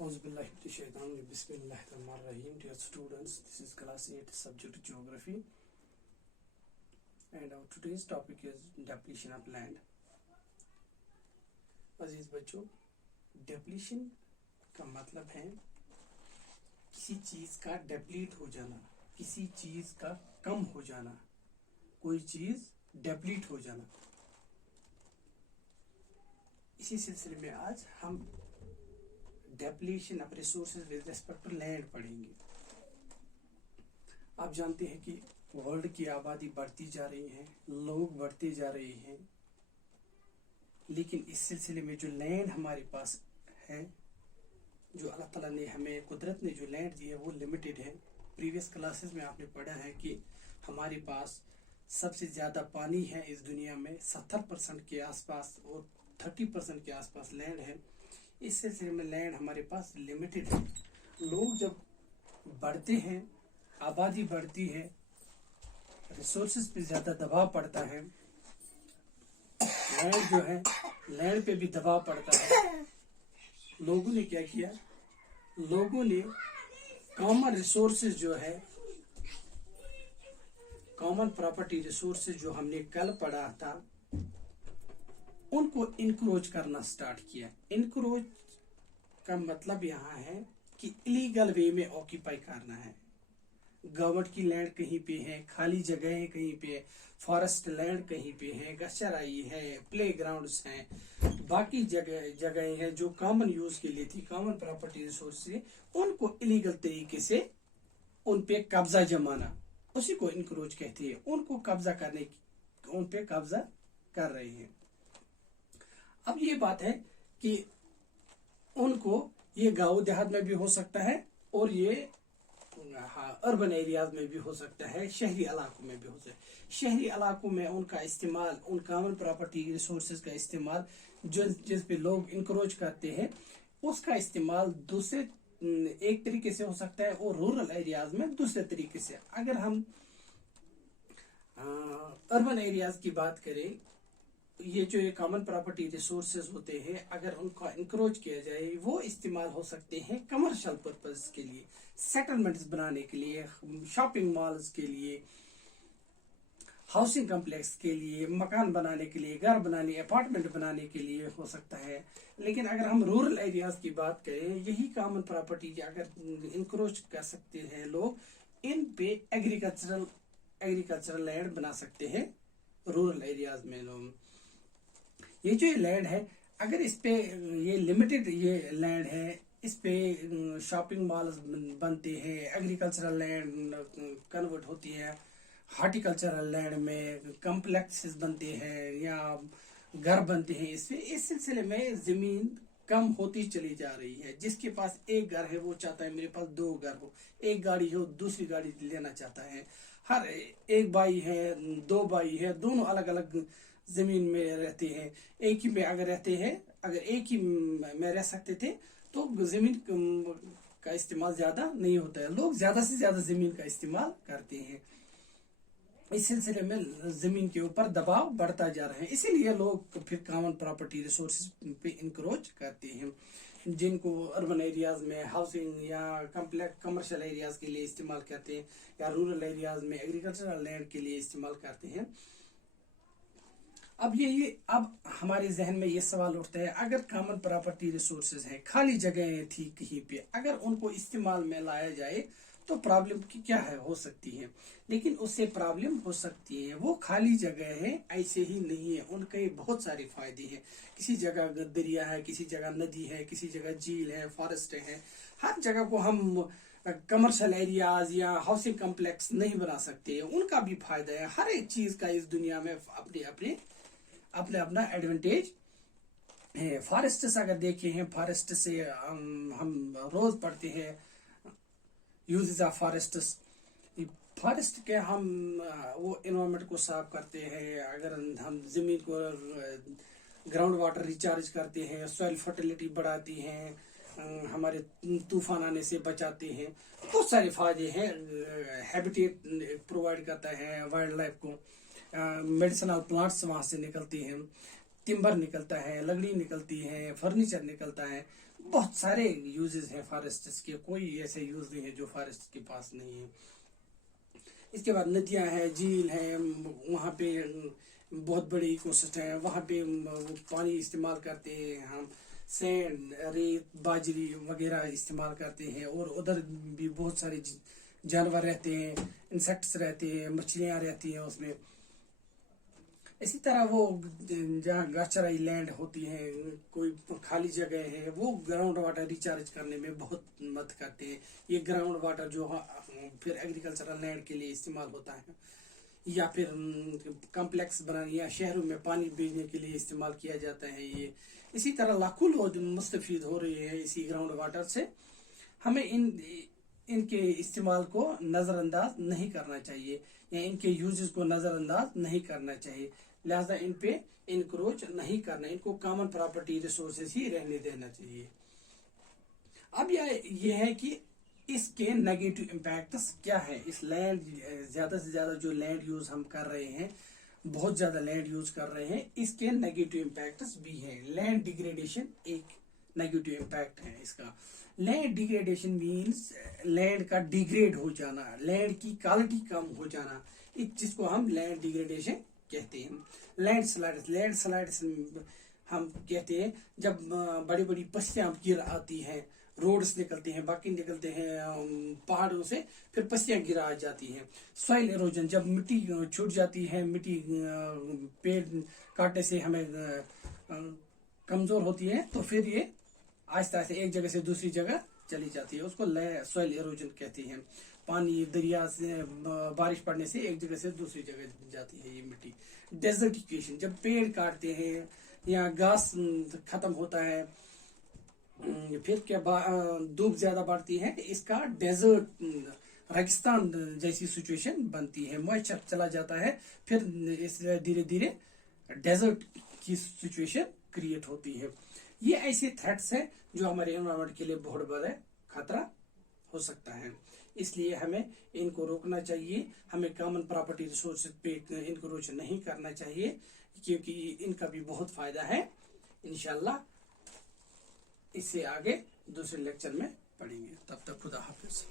Bismillahirrahmanirrahim. Dear students, this is class 8 subject geography and our today's topic is depletion of land. अजीज बच्चों, depletion का मतलब है किसी चीज का डेप्लीट हो जाना, किसी चीज का कम हो जाना, कोई चीज डेप्लीट हो जाना। इसी सिलसिले में आज हम depletion of resources with respect to land पढ़ेंगे। आप जानते हैं कि वर्ल्ड की आबादी बढ़ती जा रही है, लोग बढ़ते जा रहे हैं, लेकिन इस सिलसिले में जो लैंड हमारे पास है, जो अल्लाह ताला ने हमें कुदरत ने जो लैंड दी है वो लिमिटेड है। प्रीवियस क्लासेस में आपने पढ़ा है कि हमारे पास सबसे ज़्यादा पानी है इस दुनिया में, 70% के आसपास और 30% के आसपास लैंड है। इस सिलसिले में लैंड हमारे पास लिमिटेड है। लोग जब बढ़ते हैं, आबादी बढ़ती है, रिसोर्सेज पे ज़्यादा दबाव पड़ता है, लैंड जो है लैंड पे भी दबाव पड़ता है। लोगों ने क्या किया, लोगों ने कॉमन रिसोर्सेज जो है, कॉमन प्रॉपर्टी रिसोर्सेज जो हमने कल पढ़ा था, उनको इंक्रोच करना स्टार्ट किया। इंक्रोच का मतलब यहाँ है कि इलीगल वे में ऑक्यूपाई करना है। गवर्नमेंट की लैंड कहीं पे है, खाली जगह है कहीं पे, फॉरेस्ट लैंड कहीं पे है, गचराई है, प्ले ग्राउंड्स हैं, बाकी जगह हैं जो कॉमन यूज के लिए थी, कॉमन प्रॉपर्टी रिसोर्स से, उनको इलीगल तरीके से उन पे कब्जा जमाना, उसी को इंक्रोच कहते हैं। उनको कब्जा करने की, उन पे कब्जा कर रहे हैं। अब ये बात है कि उनको, ये गांव देहात में भी हो सकता है और ये अर्बन एरियाज में भी हो सकता है, शहरी इलाकों में भी हो सकता है। शहरी इलाकों में उनका इस्तेमाल, उन कॉमन प्रॉपर्टी रिसोर्सेज का इस्तेमाल जो जिस पे लोग इंक्रोच करते हैं, उसका इस्तेमाल दूसरे एक तरीके से हो सकता है और रूरल एरियाज में दूसरे तरीके से। अगर हम अर्बन एरियाज की बात करें, ये जो ये कॉमन प्रॉपर्टी रिसोर्सेज होते हैं, अगर उनका इंक्रोच किया जाए, वो इस्तेमाल हो सकते हैं कमर्शियल पर्पस के लिए, सेटलमेंट्स बनाने के लिए, शॉपिंग मॉल्स के लिए, हाउसिंग कॉम्प्लेक्स के लिए, मकान बनाने के लिए, घर बनाने, अपार्टमेंट बनाने के लिए हो सकता है। लेकिन अगर हम रूरल एरियाज की बात करें, यही कॉमन प्रॉपर्टी अगर इंक्रोच कर सकते हैं लोग, इन पे एग्रीकल्चरल लैंड बना सकते हैं रूरल एरियाज में लोग। ये जो लैंड है, अगर इस पे ये लिमिटेड ये लैंड है, इस पे शॉपिंग मॉल्स बनते हैं, एग्रीकल्चरल लैंड कन्वर्ट होती है हॉर्टिकल्चरल लैंड में, कॉम्प्लेक्सेस बनते हैं या घर बनते हैं, इससे इस सिलसिले में जमीन कम होती चली जा रही है। जिसके पास एक घर है वो चाहता है मेरे पास 2 घर हो, एक गाड़ी हो दूसरी गाड़ी लेना चाहता है। हर एक भाई है, 2 भाई है, दोनों अलग अलग जमीन में रहते हैं। एक ही में अगर रहते हैं, अगर एक ही में रह सकते थे तो जमीन का इस्तेमाल ज्यादा नहीं होता है, लोग ज्यादा से ज्यादा जमीन का इस्तेमाल करते हैं। इस सिलसिले में जमीन के ऊपर दबाव बढ़ता जा रहा है, इसीलिए लोग फिर कॉमन प्रॉपर्टी रिसोर्सेज पे इंक्रोच करते हैं, जिनको अर्बन एरियाज में हाउसिंग या कॉम्प्लेक्स कमर्शियल एरियाज के लिए इस्तेमाल करते हैं, या रूरल एरियाज में एग्रीकल्चरल लैंड के लिए इस्तेमाल करते हैं। अब अब हमारे जहन में ये सवाल उठता है, अगर कॉमन प्रॉपर्टी रिसोर्सेज हैं, खाली जगह थी कहीं पे, अगर उनको इस्तेमाल में लाया जाए तो प्रॉब्लम की क्या है हो सकती है। लेकिन उससे प्रॉब्लम हो सकती है, वो खाली जगह है ऐसे ही नहीं है, उनके बहुत सारे फायदे हैं। किसी जगह दरिया है, किसी जगह नदी है, किसी जगह झील है, फॉरेस्ट है। हर जगह को हम कमर्शियल एरियाज या हाउसिंग कॉम्प्लेक्स नहीं बना सकते, उनका भी फायदा है। हर एक चीज का इस दुनिया में अपना एडवांटेज है। फॉरेस्ट अगर देखें हैं, फॉरेस्ट से हम रोज पढ़ते हैं यूजेस ऑफ फॉरेस्ट के, हम वो एनवायरनमेंट को साफ करते हैं, अगर हम जमीन को ग्राउंड वाटर रिचार्ज करते हैं, सॉइल फर्टिलिटी बढ़ाती हैं, हमारे तूफान आने से बचाते हैं, बहुत सारे फायदे हैं। हैबिटेट प्रोवाइड करता है वाइल्ड लाइफ को, मेडिसिनल प्लांट्स वहां से निकलती हैं, टिम्बर निकलता है, लकड़ी निकलती है, फर्नीचर निकलता है, बहुत सारे यूजेस हैं फॉरेस्ट्स के, कोई ऐसे यूज नहीं है जो फॉरेस्ट के पास नहीं है। इसके बाद नदियां हैं, झील हैं, वहाँ पे बहुत बड़ी इकोसिस्टम है, वहाँ पे वो पानी इस्तेमाल करते हैं हम, सैंड, रेत, बाजरी वगैरह इस्तेमाल करते हैं, और उधर भी बहुत सारे जानवर रहते हैं, इंसेक्ट्स रहते हैं, मछलियाँ रहती हैं उसमें। इसी तरह वो जहाँ गाचराई लैंड होती है, कोई खाली जगह है, वो ग्राउंड वाटर रिचार्ज करने में बहुत मदद करते हैं। ये ग्राउंड वाटर जो फिर एग्रीकल्चरल लैंड के लिए इस्तेमाल होता है, या फिर कॉम्प्लेक्स बनाने या शहरों में पानी भेजने के लिए इस्तेमाल किया जाता है ये। इसी तरह लाखों लोग मुस्तफीद हो रहे हैं इसी ग्राउंड वाटर से। हमें इनके इस्तेमाल को नज़रअंदाज नहीं करना चाहिए, या इनके यूजेस को नज़रअंदाज नहीं करना चाहिए, लिहाजा इन पे इनक्रोच नहीं करना, इनको कॉमन प्रॉपर्टी रिसोर्सेज ही रहने देना चाहिए। अब ये है कि इसके नेगेटिव इम्पैक्ट्स क्या है। इस लैंड, ज्यादा से ज्यादा जो लैंड यूज हम कर रहे हैं, बहुत ज्यादा लैंड यूज कर रहे हैं, इसके नेगेटिव इम्पैक्ट्स भी हैं। लैंड डिग्रेडेशन एक नेगेटिव इम्पैक्ट है इसका। लैंड डिग्रेडेशन मीन्स लैंड का डिग्रेड हो जाना, लैंड की क्वालिटी कम हो जाना, जिसको हम लैंड डिग्रेडेशन कहते हैं। लैंडस्लाइड्स हम कहते हैं जब बड़ी बड़ी पस्तियां गिर आती हैं, रोड्स निकलते हैं, बाकी निकलते हैं पहाड़ों से, फिर पस्तियां गिरा जाती हैं। सॉइल इरोजन, जब मिट्टी छूट जाती है, मिट्टी पेड़ काटने से हमें कमजोर होती है, तो फिर ये आहिस्ता आहिस्ता एक जगह से दूसरी जगह चली जाती है, उसको सॉइल इरोजन कहते हैं। पानी दरिया से बारिश पड़ने से एक जगह से दूसरी जगह जाती है ये मिट्टी। डेजर्टिफिकेशन, जब पेड़ काटते हैं या घास खत्म होता है, फिर क्या धूप ज्यादा बढ़ती है, इसका डेजर्ट, रेगिस्तान जैसी सिचुएशन बनती है, मॉइस्चर चला जाता है, फिर इसलिए धीरे धीरे डेजर्ट की सिचुएशन क्रिएट होती है। ये ऐसे थ्रेट्स है जो हमारे एनवायरनमेंट के लिए बहुत बड़ा खतरा हो सकता है, इसलिए हमें इनको रोकना चाहिए। हमें कॉमन प्रॉपर्टी रिसोर्स पे इनक्रोच नहीं करना चाहिए, क्योंकि इनका भी बहुत फायदा है। इंशाल्लाह इससे आगे दूसरे लेक्चर में पढ़ेंगे। तब तक खुदा हाफिज।